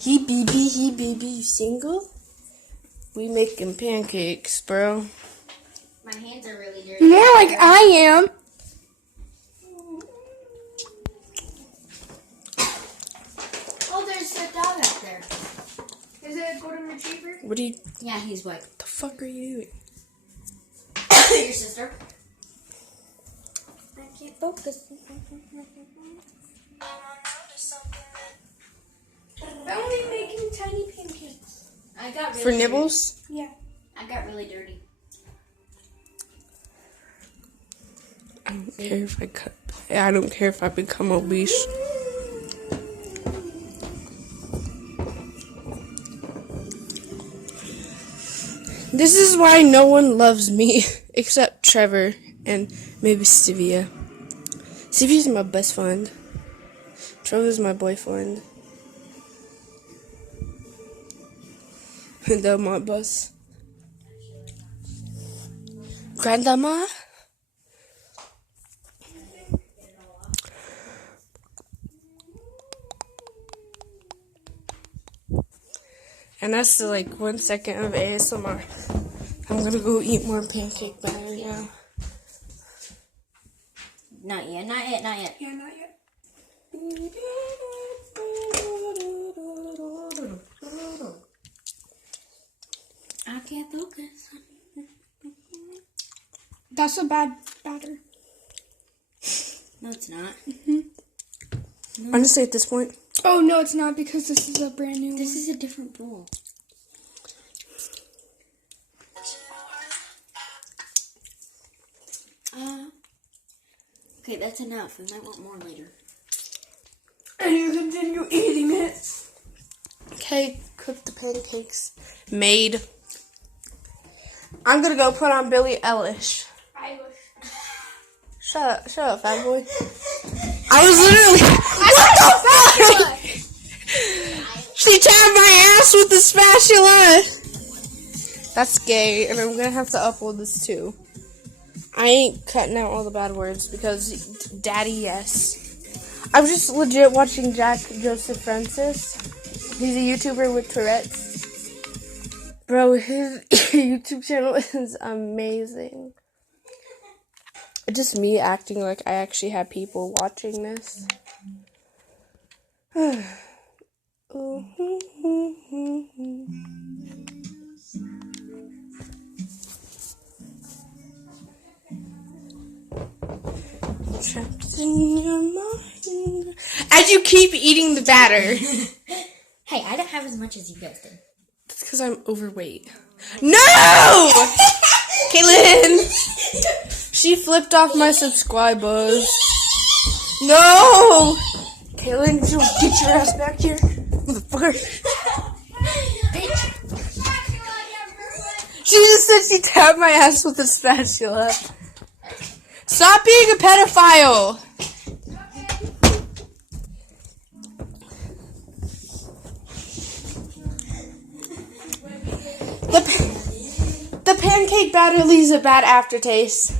He BB, you single? We making pancakes, bro. My hands are really dirty. More like I am. Oh, there's a dog out there. Is it a golden retriever? What do you... Yeah, he's white. What the fuck are you doing? Your sister. I can't focus. I'm only making tiny pancakes. I got really For dirty. nibbles? Yeah. I got really dirty. I don't care if I cut... I don't care if I become obese. This is why no one loves me except Trevor and maybe Stevia. Stevia's my best friend. Trevor's my boyfriend. And they're my bus. Grandma? And that's the, like 1 second of ASMR. I'm gonna go eat more pancake batter now. Not yet, not yet, not yet. Yeah, not yet. I can't focus. That's a bad batter. No, it's not. Honestly, at this point, Oh, no, it's not because this is a brand new This is a different bowl. Okay, that's enough. We might want more later. And you continue eating it. okay, cook the pancakes. Made. I'm gonna go put on Billie Eilish. I wish. Shut up, fat boy. I was literally. What the fuck? She tapped my ass with the spatula. That's gay, and I'm gonna have to upload this too. I ain't cutting out all the bad words because daddy, yes. I was just legit watching Jack Joseph Francis. He's a YouTuber with Tourette's. Bro, his YouTube channel is amazing. Just me acting like I actually have people watching this. Trapped in your mind. As you keep eating the batter. Hey, I don't have as much as you guys did. That's because I'm overweight. No! Caitlin! She flipped off my subscribers. No! Caitlin, get your ass back here. Motherfucker. She just said she tapped my ass with a spatula. Stop being a pedophile! The pancake batter leaves a bad aftertaste.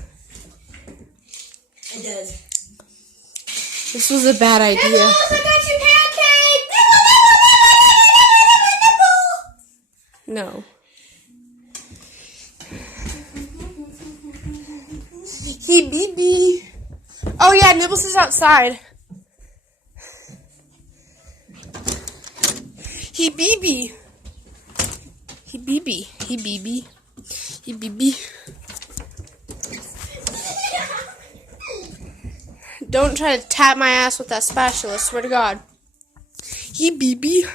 It does. This was a bad idea. I got you pancakes! No. He BB. Oh yeah, Nibbles is outside. He BB. He BB. He BB. He BB. Don't try to tap my ass with that spatula, swear to God. He BB.